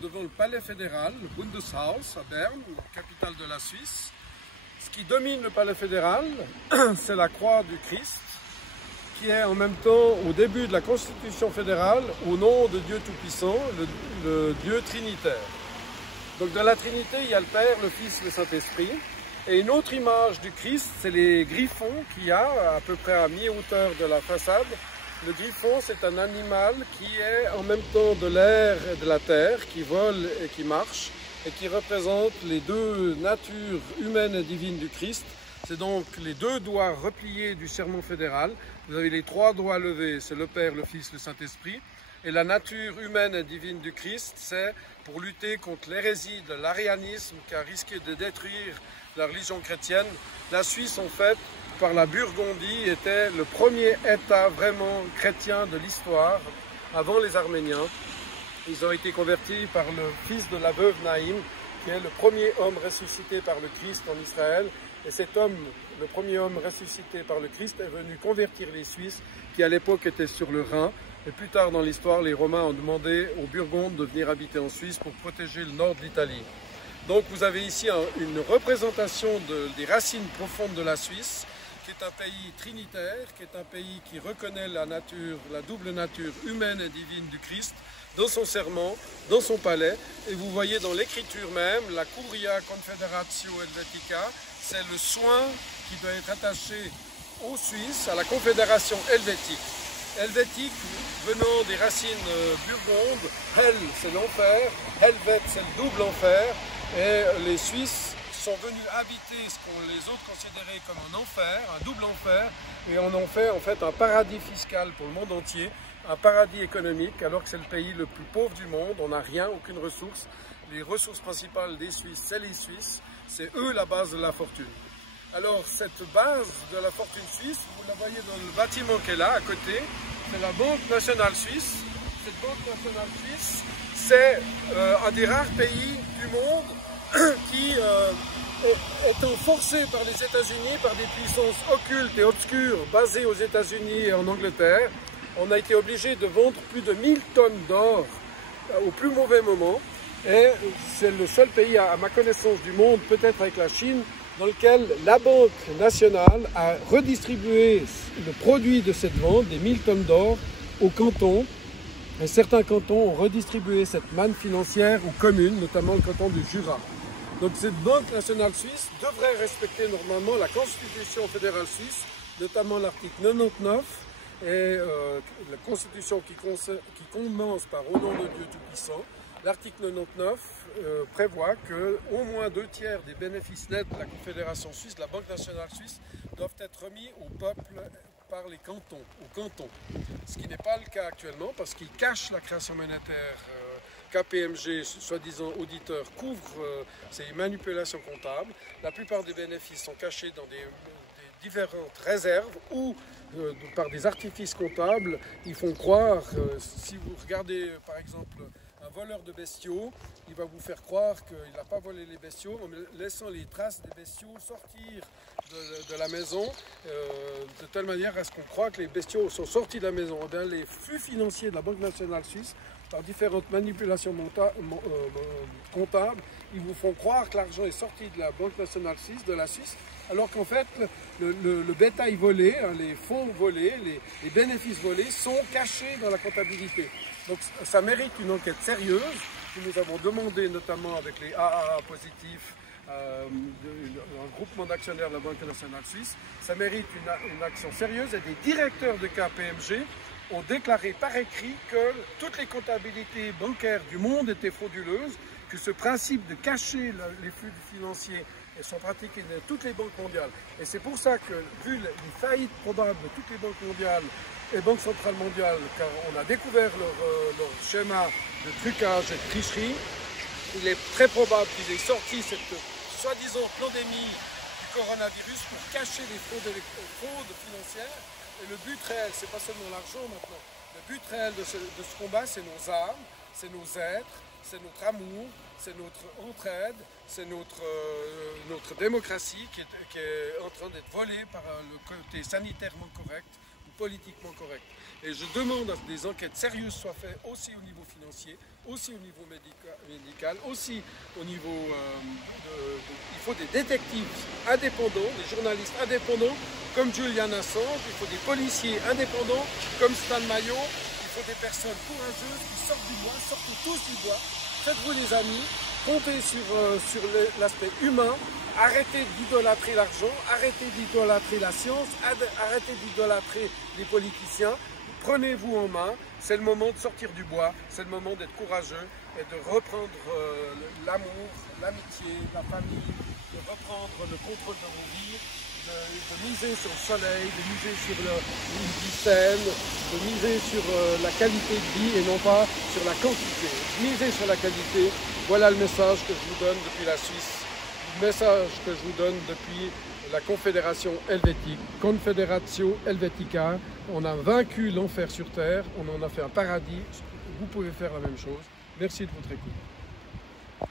devant le palais fédéral, le Bundeshaus à Berne, capitale de la Suisse. Ce qui domine le palais fédéral, c'est la croix du Christ, qui est en même temps, au début de la Constitution fédérale, au nom de Dieu Tout-Puissant, le Dieu Trinitaire. Donc dans la Trinité, il y a le Père, le Fils, le Saint-Esprit. Et une autre image du Christ, c'est les griffons qu'il y a à peu près à mi-hauteur de la façade. Le griffon, c'est un animal qui est en même temps de l'air et de la terre, qui vole et qui marche, et qui représente les deux natures humaines et divines du Christ. C'est donc les deux doigts repliés du serment fédéral. Vous avez les trois doigts levés, c'est le Père, le Fils, le Saint-Esprit. Et la nature humaine et divine du Christ, c'est pour lutter contre l'hérésie de l'arianisme qui a risqué de détruire la religion chrétienne. La Suisse, en fait, par la Burgondie, était le premier État vraiment chrétien de l'histoire, avant les Arméniens. Ils ont été convertis par le fils de la veuve Naïm, qui est le premier homme ressuscité par le Christ en Israël. Et cet homme, le premier homme ressuscité par le Christ, est venu convertir les Suisses, qui à l'époque étaient sur le Rhin. Et plus tard dans l'histoire, les Romains ont demandé aux Burgondes de venir habiter en Suisse pour protéger le nord de l'Italie. Donc vous avez ici une représentation des racines profondes de la Suisse, qui est un pays trinitaire, qui est un pays qui reconnaît la double nature humaine et divine du Christ, dans son serment, dans son palais. Et vous voyez dans l'écriture même, la Curia Confederatio Helvetica, c'est le soin qui doit être attaché aux Suisses, à la Confédération helvétique. Helvétique venant des racines burgondes, Hel c'est l'enfer, Helvet c'est le double enfer, et les Suisses sont venus habiter ce qu'on les autres considéraient comme un enfer, un double enfer, et on en fait en fait un paradis fiscal pour le monde entier, un paradis économique, alors que c'est le pays le plus pauvre du monde, on n'a rien, aucune ressource. Les ressources principales des Suisses, c'est les Suisses, c'est eux la base de la fortune. Alors cette base de la fortune suisse, vous la voyez dans le bâtiment qui est là, à côté, c'est la Banque nationale suisse. Cette Banque nationale suisse, c'est un des rares pays du monde qui, étant forcé par les États-Unis, par des puissances occultes et obscures basées aux États-Unis et en Angleterre, on a été obligé de vendre plus de 1000 tonnes d'or au plus mauvais moment. Et c'est le seul pays, à ma connaissance du monde, peut-être avec la Chine, dans lequel la Banque nationale a redistribué le produit de cette vente, des 1000 tonnes d'or, aux cantons. Et certains cantons ont redistribué cette manne financière aux communes, notamment le canton du Jura. Donc cette Banque nationale suisse devrait respecter normalement la Constitution fédérale suisse, notamment l'article 99, et la Constitution qui commence par « Au nom de Dieu Tout-Puissant ». L'article 99 prévoit que au moins 2/3 des bénéfices nets de la Confédération suisse, de la Banque nationale suisse, doivent être remis au peuple par les cantons, aux cantons. Ce qui n'est pas le cas actuellement parce qu'ils cachent la création monétaire. KPMG, soi-disant auditeur, couvre ces manipulations comptables. La plupart des bénéfices sont cachés dans des différentes réserves ou par des artifices comptables. Ils font croire, si vous regardez par exemple un voleur de bestiaux, il va vous faire croire qu'il n'a pas volé les bestiaux en laissant les traces des bestiaux sortir de la maison de telle manière à ce qu'on croit que les bestiaux sont sortis de la maison. Eh bien, les flux financiers de la Banque nationale suisse, par différentes manipulations comptables, ils vous font croire que l'argent est sorti de la Banque nationale suisse, de la Suisse, alors qu'en fait le bétail volé, les fonds volés, les bénéfices volés sont cachés dans la comptabilité. Donc ça mérite une enquête sérieuse que nous avons demandé notamment avec les AAA positifs, un groupement d'actionnaires de la Banque nationale suisse. Ça mérite une action sérieuse et des directeurs de KPMG ont déclaré par écrit que toutes les comptabilités bancaires du monde étaient frauduleuses, que ce principe de cacher les flux financiers sont pratiqués dans toutes les banques mondiales. Et c'est pour ça que, vu les faillites probables de toutes les banques mondiales et banques centrales mondiales, car on a découvert leur schéma de trucage et de tricherie, il est très probable qu'ils aient sorti cette soi-disant pandémie du coronavirus pour cacher les fraudes financières. Et le but réel, c'est pas seulement l'argent maintenant. Le but réel de ce combat, c'est nos âmes, c'est nos êtres, c'est notre amour, c'est notre entraide, c'est notre démocratie qui est en train d'être volée par le côté sanitairement correct, ou politiquement correct. Et je demande à ce que des enquêtes sérieuses soient faites aussi au niveau financier, aussi au niveau médical, aussi au niveau... il faut des détectives indépendants, des journalistes indépendants comme Julian Assange, il faut des policiers indépendants comme Stan Mayo, il faut des personnes courageuses qui sortent du bois, sortez tous du bois, faites-vous les amis, comptez sur l'aspect humain, arrêtez d'idolâtrer l'argent, arrêtez d'idolâtrer la science, arrêtez d'idolâtrer les politiciens. Prenez-vous en main, c'est le moment de sortir du bois, c'est le moment d'être courageux et de reprendre l'amour, l'amitié, la famille, de reprendre le contrôle de vos vies, de miser sur le soleil, de miser sur une vie saine, de miser sur la qualité de vie et non pas sur la quantité. Misez sur la qualité, voilà le message que je vous donne depuis la Suisse, le message que je vous donne depuis la Confédération helvétique, Confederatio Helvetica. On a vaincu l'enfer sur terre, on en a fait un paradis. Vous pouvez faire la même chose. Merci de votre écoute.